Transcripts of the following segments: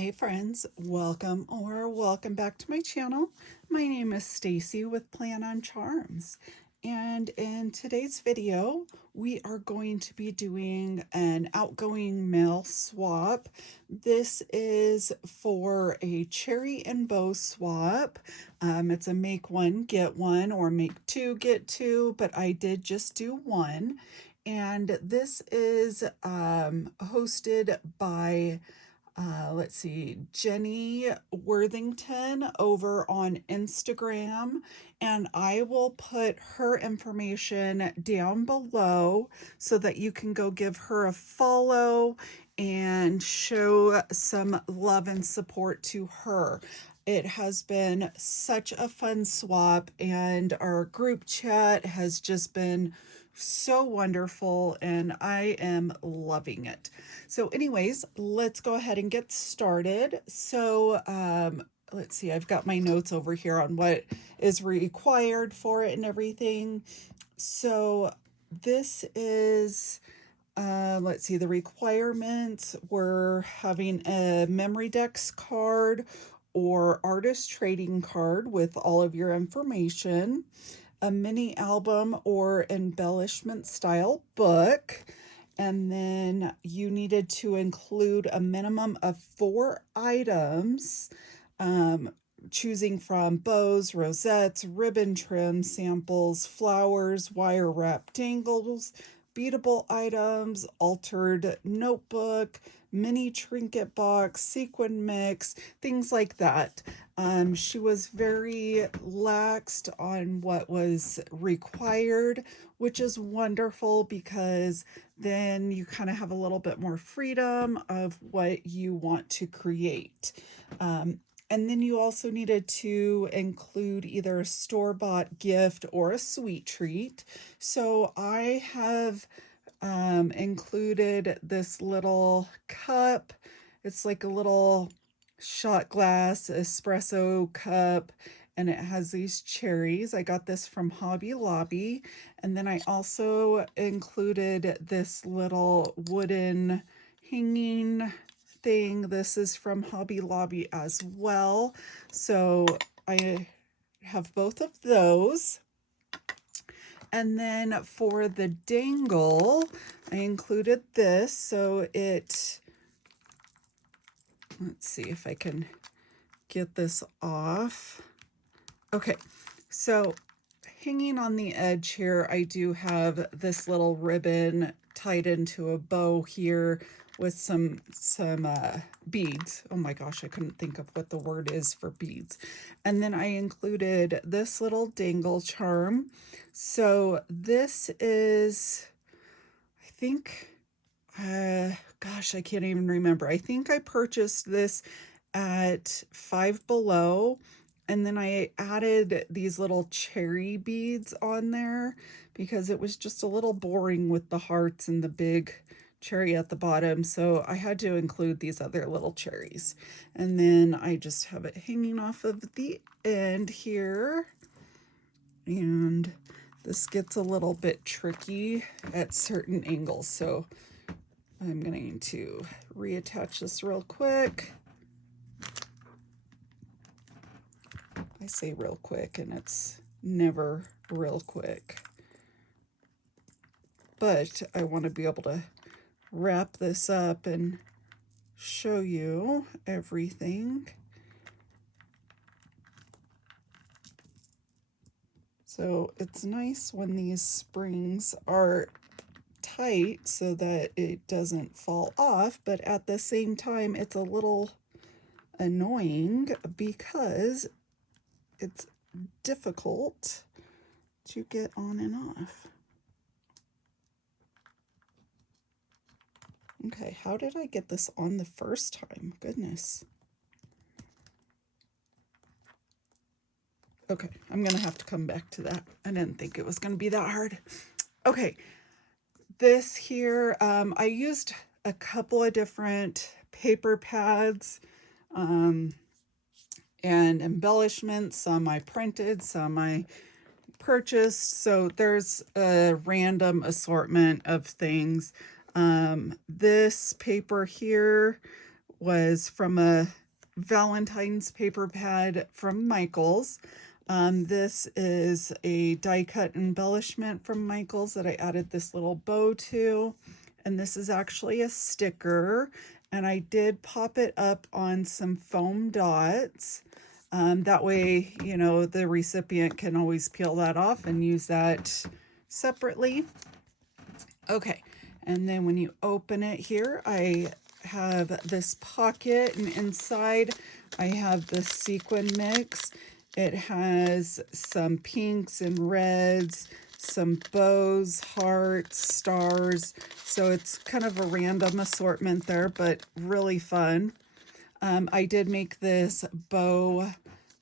Hey friends, welcome back to my channel. My name is Stacy with Plan on Charms. And in today's video, we are going to be doing an outgoing mail swap. This is for a cherry and bow swap. It's a make one, get one, or make two, get two, but I did just do one. And this is hosted by let's see, Jenny Worthington over on Instagram, and I will put her information down below so that you can go give her a follow and show some love and support to her. It has been such a fun swap, and our group chat has just been so wonderful, and I am loving it. So, anyways, let's go ahead and get started. Let's see, I've got my notes over here on what is required for it and everything. So, this is let's see, the requirements were having a Memory card or artist trading card with all of your information, a mini album or embellishment style book, and then you needed to include a minimum of 4 items, um, choosing from bows, rosettes, ribbon trim samples, flowers, wire wrap dangles, beadable items, altered notebook, mini trinket box, sequin mix, things like that. She was very laxed on what was required, which is wonderful because then you kind of have a little bit more freedom of what you want to create. And then you also needed to include either a store-bought gift or a sweet treat. So I have included this little cup. It's like a little shot glass espresso cup, and it has these cherries. I got this from Hobby Lobby. And then I also included this little wooden hanging thing. This is from Hobby Lobby as well. So I have both of those. And then for the dangle, I included this. So let's see if I can get this off. Okay, so hanging on the edge here, I do have this little ribbon tied into a bow here with some beads. Oh my gosh, I couldn't think of what the word is for beads. And then I included this little dangle charm. So this is, I think, gosh, I can't even remember. I think I purchased this at Five Below, and then I added these little cherry beads on there because it was just a little boring with the hearts and the big cherry at the bottom. So I had to include these other little cherries. And then I just have it hanging off of the end here. And this gets a little bit tricky at certain angles. So I'm going to reattach this real quick. I say real quick, and it's never real quick. But I want to be able to wrap this up and show you everything. So it's nice when these springs are tight so that it doesn't fall off, but at the same time, it's a little annoying because it's difficult to get on and off. Okay, how did I get this on the first time? Goodness. Okay, I'm gonna have to come back to that. I didn't think it was gonna be that hard. Okay, this here, I used a couple of different paper pads and embellishments. Some I printed, some I purchased. So there's a random assortment of things. This paper here was from a Valentine's paper pad from Michaels. This is a die cut embellishment from Michaels that I added this little bow to. And this is actually a sticker. And I did pop it up on some foam dots. That way, you know, the recipient can always peel that off and use that separately. Okay, and then when you open it here, I have this pocket, and inside I have the sequin mix. It has some pinks and reds, some bows, hearts, stars. So it's kind of a random assortment there, but really fun. I did make this bow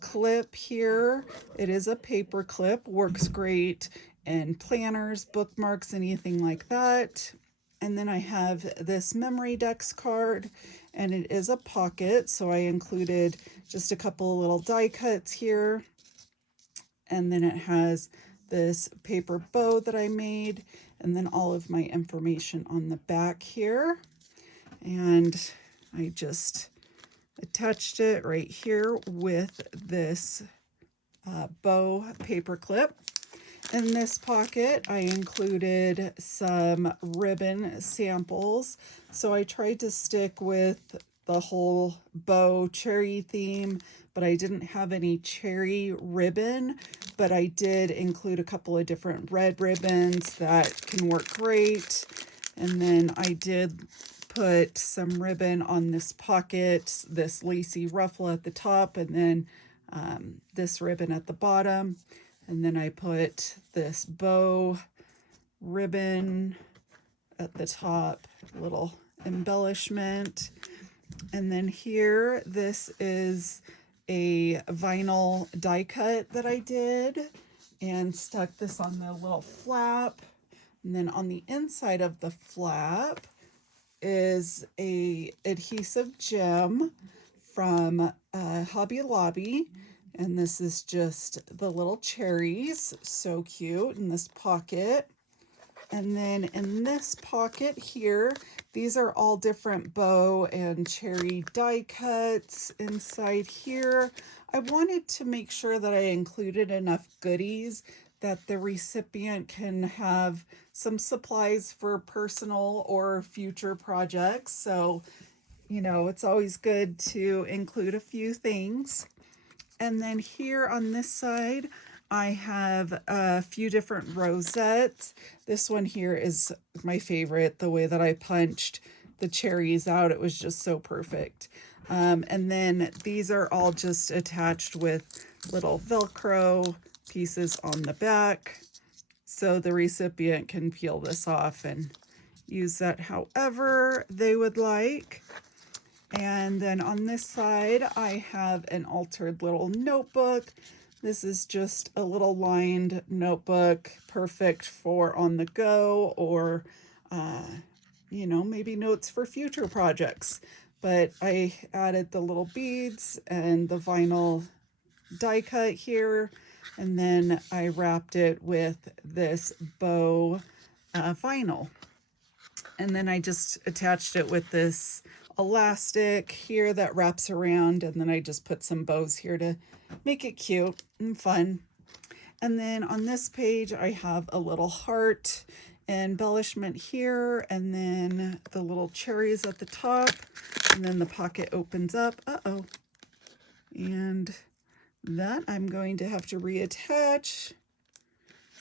clip here. It is a paper clip, works great in planners, bookmarks, anything like that. And then I have this memory dex card, and it is a pocket, so I included just a couple of little die cuts here. And then it has this paper bow that I made, and then all of my information on the back here. And I just attached it right here with this bow paper clip. In this pocket, I included some ribbon samples. So I tried to stick with the whole bow cherry theme, but I didn't have any cherry ribbon. But I did include a couple of different red ribbons that can work great. And then I did put some ribbon on this pocket, this lacy ruffle at the top, and then this ribbon at the bottom. And then I put this bow ribbon at the top, little embellishment. And then here, this is a vinyl die cut that I did and stuck this on the little flap. And then on the inside of the flap is a adhesive gem from Hobby Lobby. And this is just the little cherries, so cute, in this pocket. And then in this pocket here, these are all different bow and cherry die cuts inside here. I wanted to make sure that I included enough goodies that the recipient can have some supplies for personal or future projects. So, you know, it's always good to include a few things. And then here on this side, I have a few different rosettes. This one here is my favorite, the way that I punched the cherries out. It was just so perfect. And then these are all just attached with little Velcro pieces on the back. So the recipient can peel this off and use that however they would like. And then on this side, I have an altered little notebook. This is just a little lined notebook, perfect for on the go or, you know, maybe notes for future projects. But I added the little beads and the vinyl die cut here. And then I wrapped it with this bow vinyl. And then I just attached it with this elastic here that wraps around, and then I just put some bows here to make it cute and fun. And then on this page I have a little heart embellishment here, and then the little cherries at the top, and then the pocket opens up. And that I'm going to have to reattach.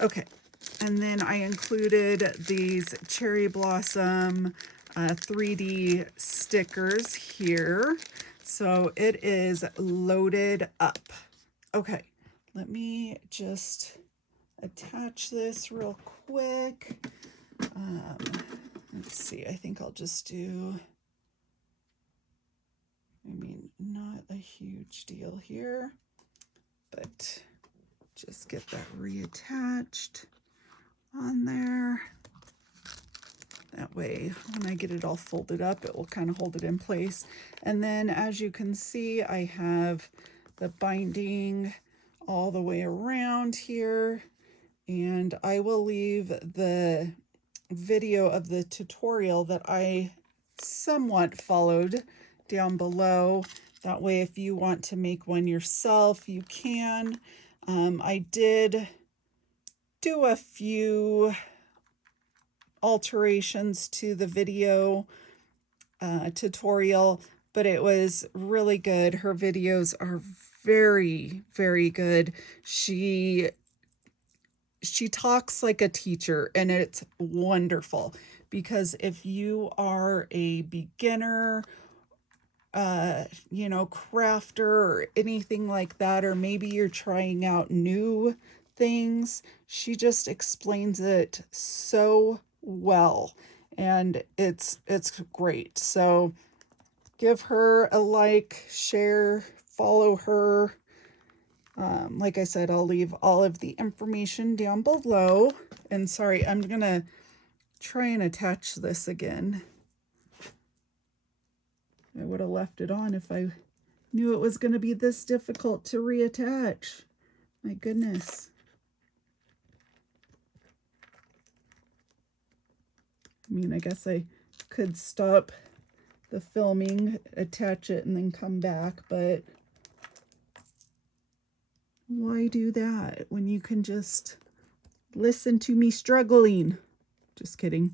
Okay, and then I included these cherry blossom 3D stickers here. So it is loaded up. Okay, let me just attach this real quick. Let's see, I think I'll just do, not a huge deal here, but just get that reattached on there. That way, when I get it all folded up, it will kind of hold it in place. And then as you can see, I have the binding all the way around here. And I will leave the video of the tutorial that I somewhat followed down below. That way, if you want to make one yourself, you can. I did do a few alterations to the video tutorial, but it was really good. Her videos are very, very good. She talks like a teacher, and it's wonderful, because if you are a beginner, crafter or anything like that, or maybe you're trying out new things, she just explains it so well, and it's great. So give her a like, share, follow her. Like I said, I'll leave all of the information down below. And sorry, I'm gonna try and attach this again. I would have left it on if I knew it was going to be this difficult to reattach. My goodness. I mean, I guess I could stop the filming, attach it, and then come back, but why do that when you can just listen to me struggling? Just kidding.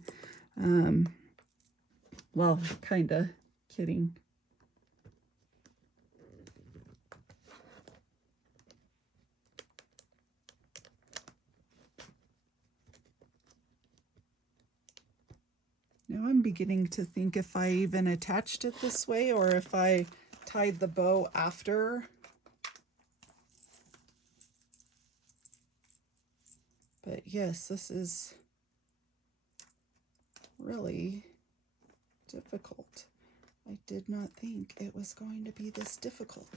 Well, kinda kidding. Now I'm beginning to think if I even attached it this way or if I tied the bow after. But yes, this is really difficult. I did not think it was going to be this difficult.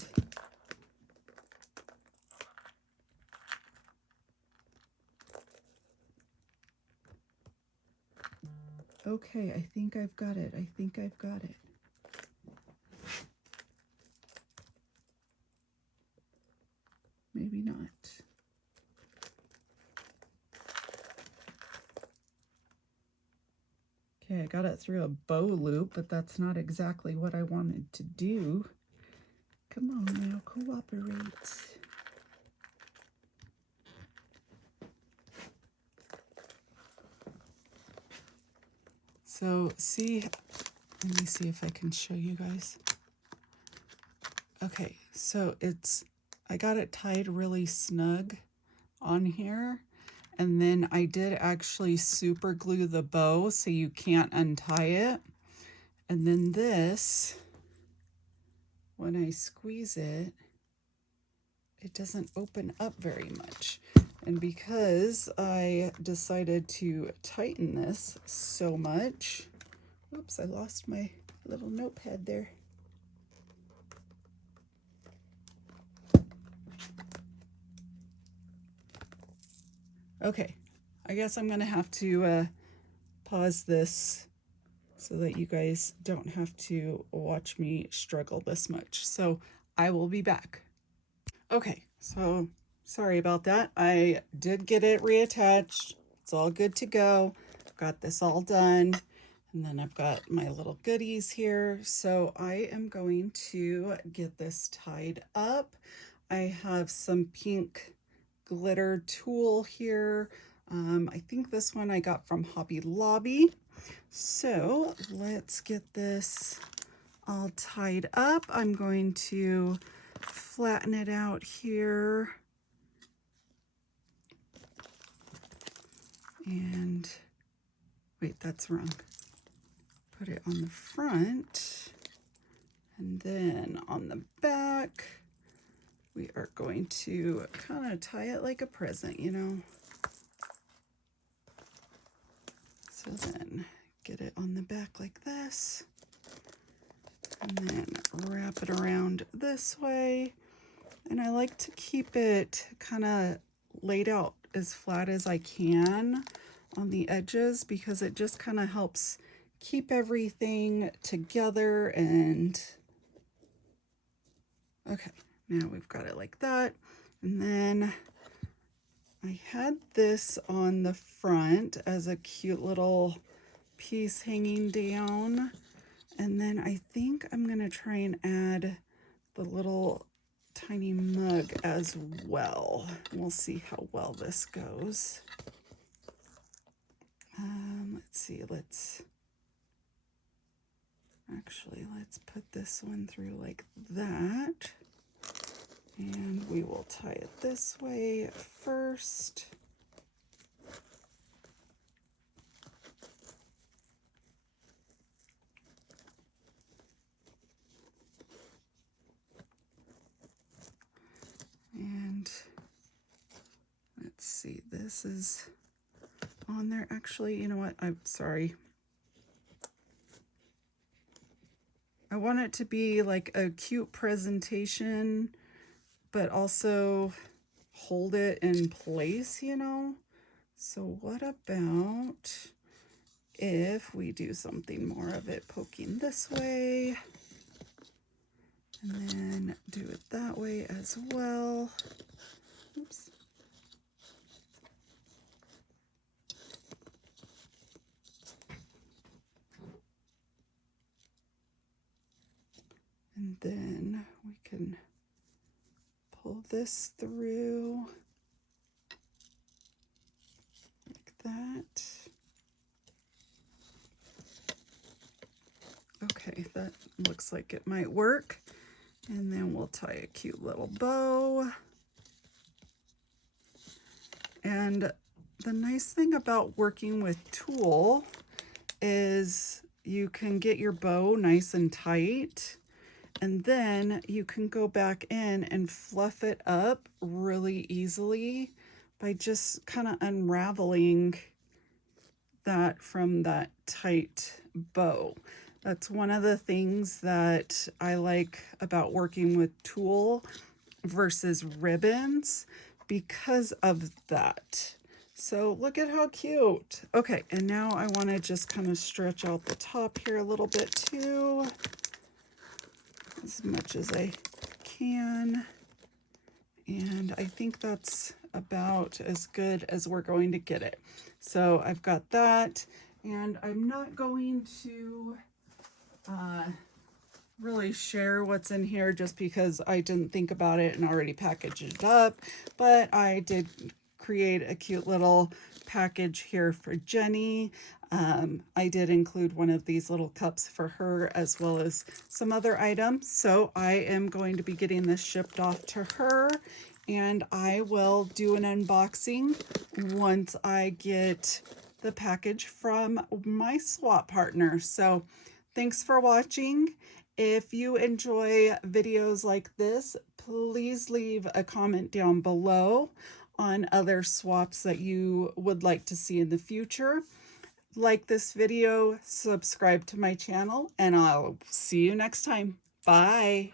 Okay, I think I've got it. I think I've got it. Maybe not. Okay, I got it through a bow loop, but that's not exactly what I wanted to do. Come on now, cooperate. So see, let me see if I can show you guys. Okay, so I got it tied really snug on here, and then I did actually super glue the bow so you can't untie it. And then this, when I squeeze it, it doesn't open up very much. And because I decided to tighten this so much, oops, I lost my little notepad there. Okay, I guess I'm gonna have to pause this so that you guys don't have to watch me struggle this much. So I will be back. Okay, so sorry about that. I did get it reattached. It's all good to go. Got this all done. And then I've got my little goodies here. So I am going to get this tied up. I have some pink glitter tulle here. I think this one I got from Hobby Lobby. So let's get this all tied up. I'm going to flatten it out here. And wait, that's wrong. Put it on the front. And then on the back, we are going to kind of tie it like a present, you know. So then get it on the back like this. And then wrap it around this way. And I like to keep it kind of laid out as flat as I can on the edges, because it just kind of helps keep everything together. And okay, now we've got it like that. And then I had this on the front as a cute little piece hanging down. And then I think I'm going to try and add the little tiny mug as well. We'll see how well this goes. Let's see, let's put this one through like that. And we will tie it this way first. And let's see, this is on there. Actually, you know what? I'm sorry. I want it to be like a cute presentation, but also hold it in place, you know? So what about if we do something more of it poking this way, and then do it that way as well. Oops. And then we can pull this through like that. Okay, that looks like it might work. And then we'll tie a cute little bow. And the nice thing about working with tulle is you can get your bow nice and tight, and then you can go back in and fluff it up really easily by just kind of unraveling that from that tight bow. That's one of the things that I like about working with tulle versus ribbons because of that. So look at how cute. Okay, and now I want to just kind of stretch out the top here a little bit too, as much as I can. And I think that's about as good as we're going to get it. So I've got that, and I'm not going to really share what's in here just because I didn't think about it and already packaged it up, but I did create a cute little package here for Jenny. I did include one of these little cups for her as well as some other items. So I am going to be getting this shipped off to her, and I will do an unboxing once I get the package from my swap partner. So thanks for watching. If you enjoy videos like this, please leave a comment down below on other swaps that you would like to see in the future. Like this video, subscribe to my channel, and I'll see you next time. Bye.